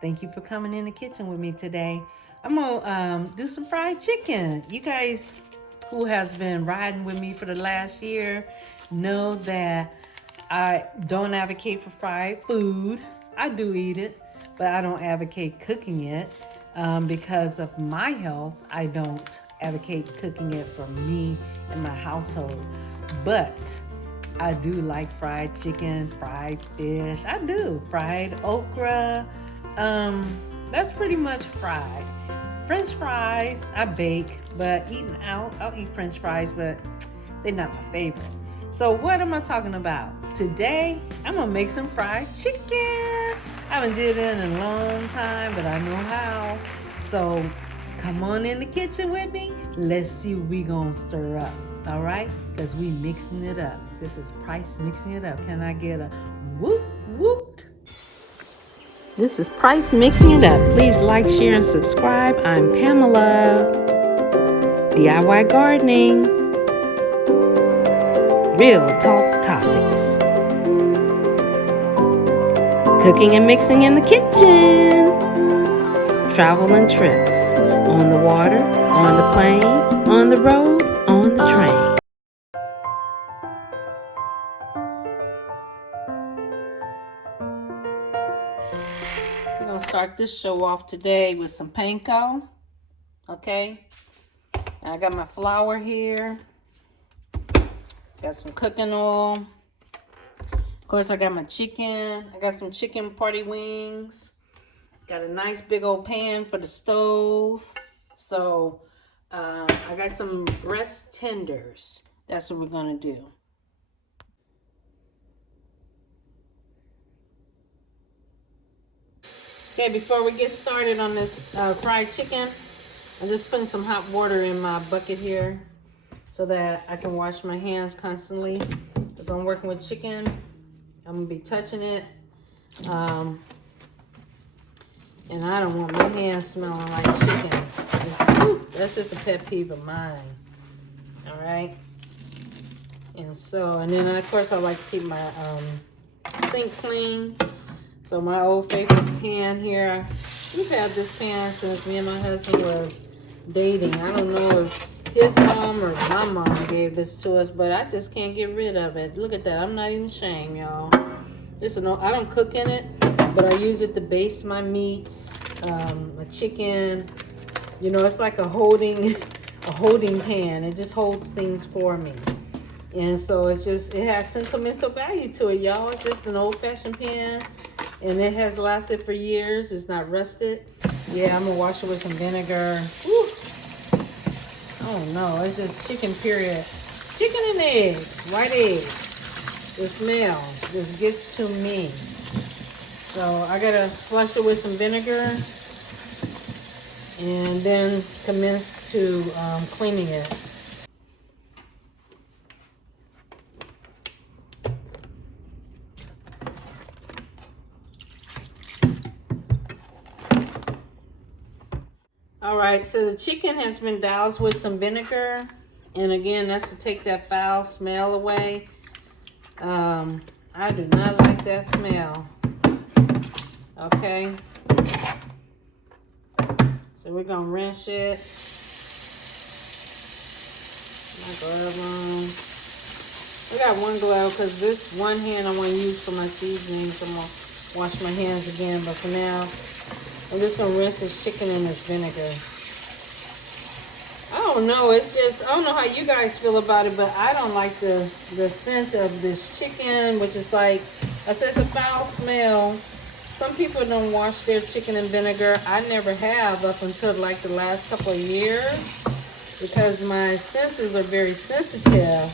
Thank you for coming in the kitchen with me today. I'm gonna do some fried chicken. You guys who has been riding with me for the last year know that I don't advocate for fried food. I do eat it, but I don't advocate cooking it because of my health. I don't advocate cooking it for me and my household. But I do like fried chicken, fried fish. I do. Fried okra. That's pretty much fried. French fries, I bake, but eating out, I'll eat French fries, but they're not my favorite. So what am I talking about? Today, I'm gonna make some fried chicken. I haven't did it in a long time, but I know how. So come on in the kitchen with me. Let's see what we gonna stir up, all right? Because we mixing it up. This is Price Mixing It Up. Can I get a whoop whoop? This is Price Mixing It Up. Please like, share, and subscribe. I'm Pamela. DIY Gardening. Real Talk Topics. Cooking and mixing in the kitchen. Travel and trips. On the water, on the plane, on the road, on the train. We're going to start this show off today with some panko. Okay. I got my flour here. Got some cooking oil. Of course, I got my chicken. I got some chicken party wings. Got a nice big old pan for the stove. So, I got some breast tenders. That's what we're going to do. Okay, before we get started on this fried chicken, I'm just putting some hot water in my bucket here so that I can wash my hands constantly. Because I'm working with chicken, I'm going to be touching it. And I don't want my hands smelling like chicken. That's just a pet peeve of mine. All right. And then of course I like to keep my sink clean. So my old favorite pan here, we've had this pan since me and my husband was dating. I don't know if his mom or my mom gave this to us, but I just can't get rid of it. Look at that. I'm not even ashamed, y'all. I don't cook in it, but I use it to baste my meats, my chicken. You know, it's like a holding pan. It just holds things for me. And so it has sentimental value to it, y'all. It's just an old-fashioned pan. And it has lasted for years. It's not rusted. Yeah, I'm going to wash it with some vinegar. Woo. Oh, no. It's just chicken, period. Chicken and eggs. White eggs. The smell just gets to me. So I got to flush it with some vinegar. And then commence to cleaning it. All right, so the chicken has been doused with some vinegar. And again, that's to take that foul smell away. I do not like that smell. Okay. So we're going to rinse it. My glove on. I got one glove because this one hand I want to use for my seasonings. I'm going to wash my hands again. But for now, I'm just going to rinse this chicken in this vinegar. I don't know. I don't know how you guys feel about it, but I don't like the scent of this chicken, which is like, I said, it's a foul smell. Some people don't wash their chicken in vinegar. I never have up until like the last couple of years because my senses are very sensitive.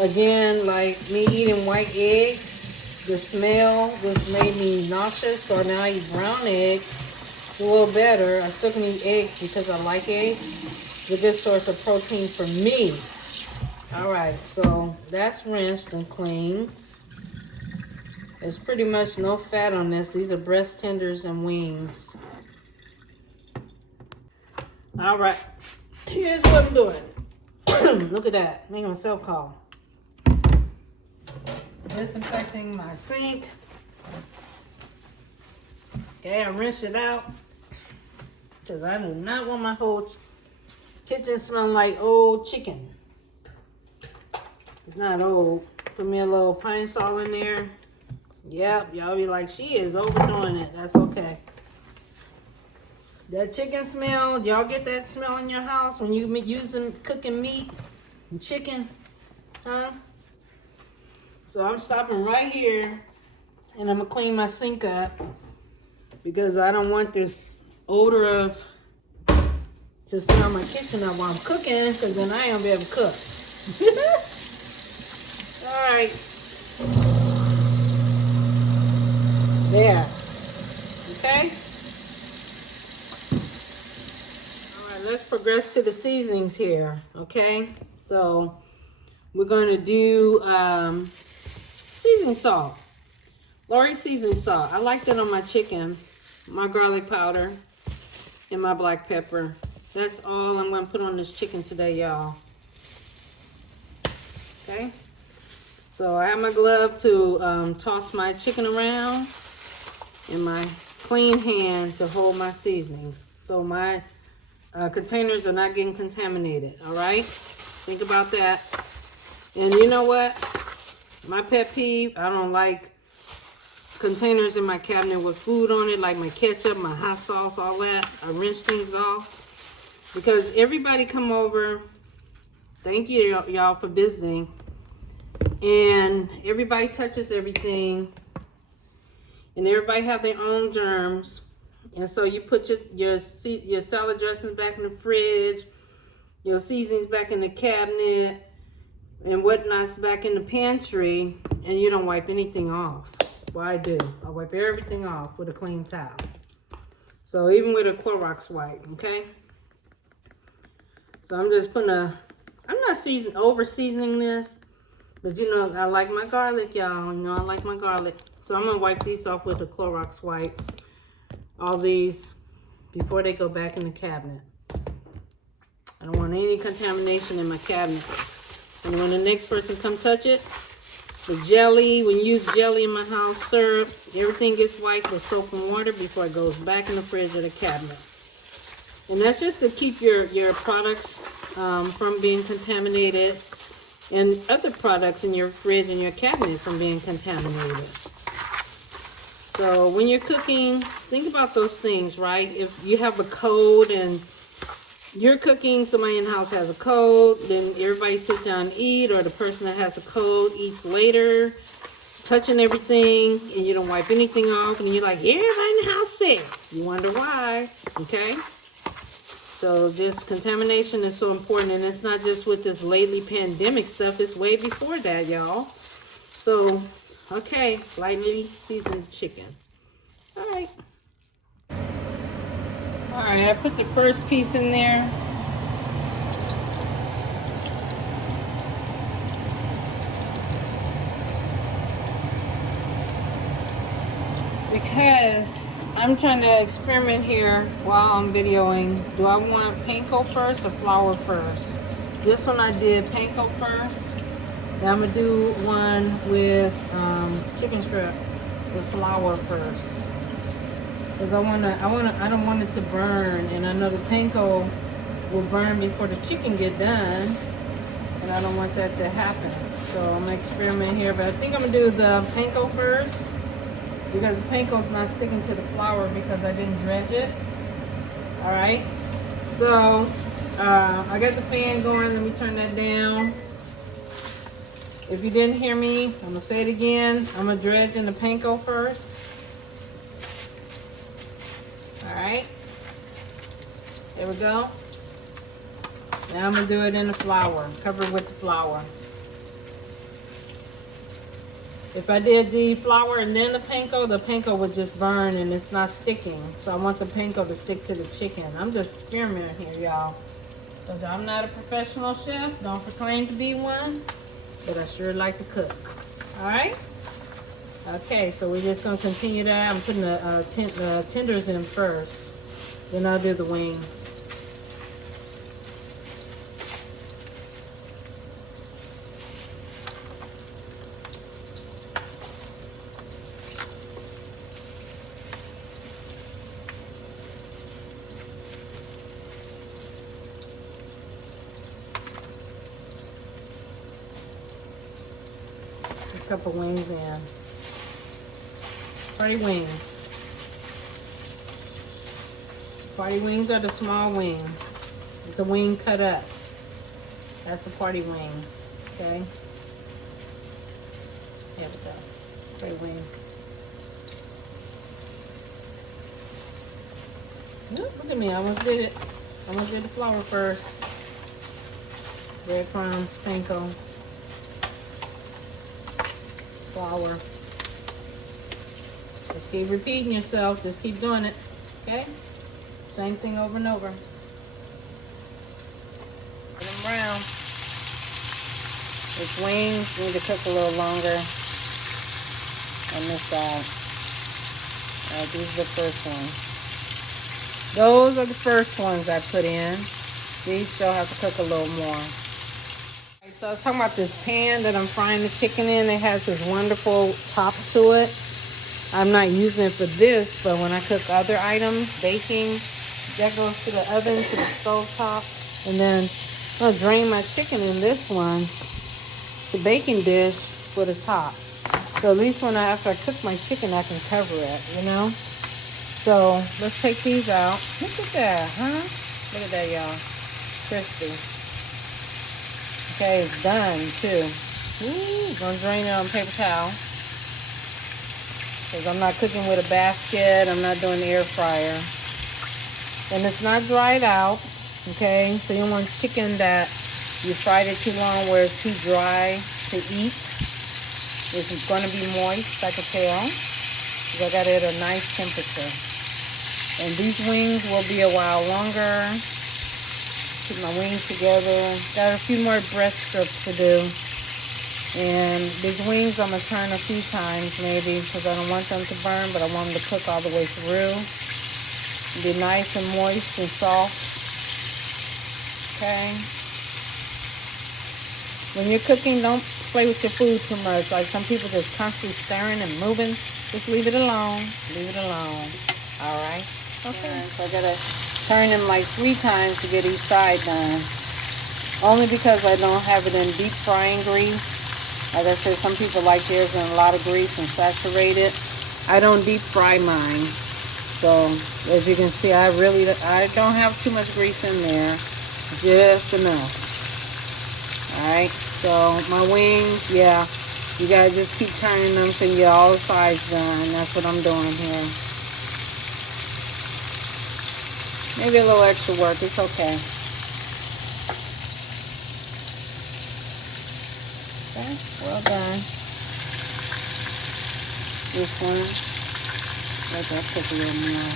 Again, like me eating white eggs, the smell just made me nauseous. So now I eat brown eggs. It's a little better. I still can eat eggs because I like eggs. It's a good source of protein for me. All right, so that's rinsed and clean. There's pretty much no fat on this. These are breast tenders and wings. All right, here's what I'm doing. Look at that, making myself call. Disinfecting my sink. Okay, I rinsed it out because I do not want my whole kitchen smelling like old chicken. It's not old. Put me a little pine sol in there. Yep, y'all be like, she is overdoing it. That's okay. That chicken smell, y'all get that smell in your house when you cooking meat and chicken, huh? So I'm stopping right here, and I'm gonna clean my sink up because I don't want this odor of to smell my kitchen up while I'm cooking, because then I ain't gonna be able to cook. All right, there. Okay. All right, let's progress to the seasonings here. Okay, so we're gonna do seasoning salt. Lori seasoning salt. I like that on my chicken, my garlic powder, and my black pepper. That's all I'm going to put on this chicken today, y'all. Okay. So I have my glove to toss my chicken around and my clean hand to hold my seasonings. So my containers are not getting contaminated. All right. Think about that. And you know what? My pet peeve, I don't like containers in my cabinet with food on it, like my ketchup, my hot sauce, all that. I rinse things off because everybody come over. Thank you, y'all, for visiting. And everybody touches everything. And everybody have their own germs. And so you put your salad dressings back in the fridge, your seasonings back in the cabinet, and whatnot's back in the pantry, and you don't wipe anything off. Well, I do. I wipe everything off with a clean towel. So even with a Clorox wipe, okay? So I'm just putting I'm not over seasoning this, but you know, I like my garlic, y'all. You know, I like my garlic. So I'm gonna wipe these off with a Clorox wipe. All these before they go back in the cabinet. I don't want any contamination in my cabinets. And when the next person come touch it, the jelly, when you use jelly in my house, syrup, everything gets wiped with soap and water before it goes back in the fridge or the cabinet. And that's just to keep your products from being contaminated, and other products in your fridge and your cabinet from being contaminated. So when you're cooking, think about those things, right? If you have a cold and you're cooking, somebody in the house has a cold, then everybody sits down and eat, or the person that has a cold eats later, touching everything, and you don't wipe anything off, and you're like, everybody in the house sick. You wonder why, okay? So this contamination is so important, and it's not just with this lately pandemic stuff, it's way before that, y'all. So, okay, lightly seasoned chicken. All right. All right, I put the first piece in there. Because I'm trying to experiment here while I'm videoing. Do I want panko first or flour first? This one I did panko first. Then I'm gonna do one with chicken strip with flour first. Because I don't want it to burn, and I know the panko will burn before the chicken get done, and I don't want that to happen. So I'm gonna experiment here, but I think I'm gonna do the panko first, because the panko's not sticking to the flour because I didn't dredge it. All right, so I got the fan going. Let me turn that down. If you didn't hear me, I'm gonna say it again. I'm gonna dredge in the panko first. All right, there we go. Now I'm gonna do it in the flour, cover it with the flour. If I did the flour and then the panko would just burn and it's not sticking. So I want the panko to stick to the chicken. I'm just experimenting here, y'all. Because I'm not a professional chef, don't proclaim to be one, but I sure like to cook. All right? Okay, so we're just gonna continue that. I'm putting the tenders in first, then I'll do the wings. couple wings in. Party wings. Party wings are the small wings. It's a wing cut up. That's the party wing. Okay? There we go. Party wing. Look at me. I almost did it. I almost did the flour first. Breadcrumbs, panko. Flour. Just keep repeating yourself. Just keep doing it. Okay? Same thing over and over. Get them brown. These wings need to cook a little longer on this side. Alright, these are the first ones. Those are the first ones I put in. These still have to cook a little more. Alright, so I was talking about this pan that I'm frying the chicken in. It has this wonderful top to it. I'm not using it for this, but when I cook other items, baking, that goes to the oven, to the stove top. And then I'll drain my chicken in this one. It's a baking dish for the top. So at least after I cook my chicken, I can cover it, you know? So let's take these out. Look at that, huh? Look at that, y'all. Crispy. Okay, it's done too. Ooh, gonna drain it on paper towel. Because I'm not cooking with a basket. I'm not doing the air fryer. And it's not dried out. Okay, so you don't want chicken that you fried it too long where it's too dry to eat. It's gonna be moist, I can tell. Because I got it at a nice temperature. And these wings will be a while longer. Put my wings together. Got a few more breast strips to do. And these wings I'm going to turn a few times maybe because I don't want them to burn, but I want them to cook all the way through. Be nice and moist and soft. Okay. When you're cooking, don't play with your food too much. Like some people just constantly stirring and moving. Just leave it alone. Leave it alone. All right. Okay. So I got to turn them like 3 times to get each side done. Only because I don't have it in deep frying grease. Like I said, some people like theirs in a lot of grease and saturated. I don't deep fry mine. So as you can see, I don't have too much grease in there. Just enough. Alright, so my wings, yeah. You gotta just keep turning them till you get all the sides done. That's what I'm doing here. Maybe a little extra work, it's okay. Okay, well done. This one, let that cook a little more.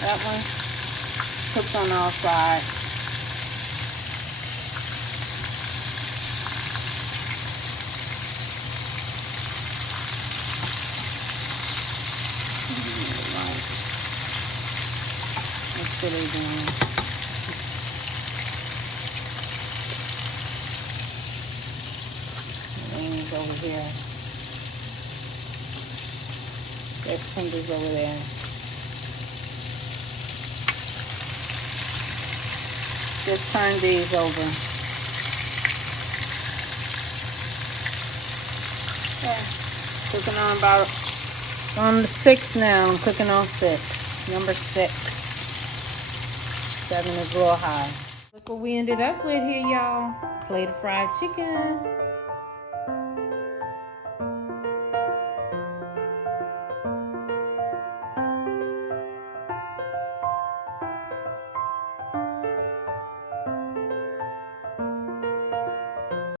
That one cooks on all sides. That's what they're doing. Over here. There's fingers over there. Just turn these over. Okay. Cooking on about on 6 now. I'm cooking on 6. Number 6. 7 is real high. Look what we ended up with here, y'all. Plate of fried chicken.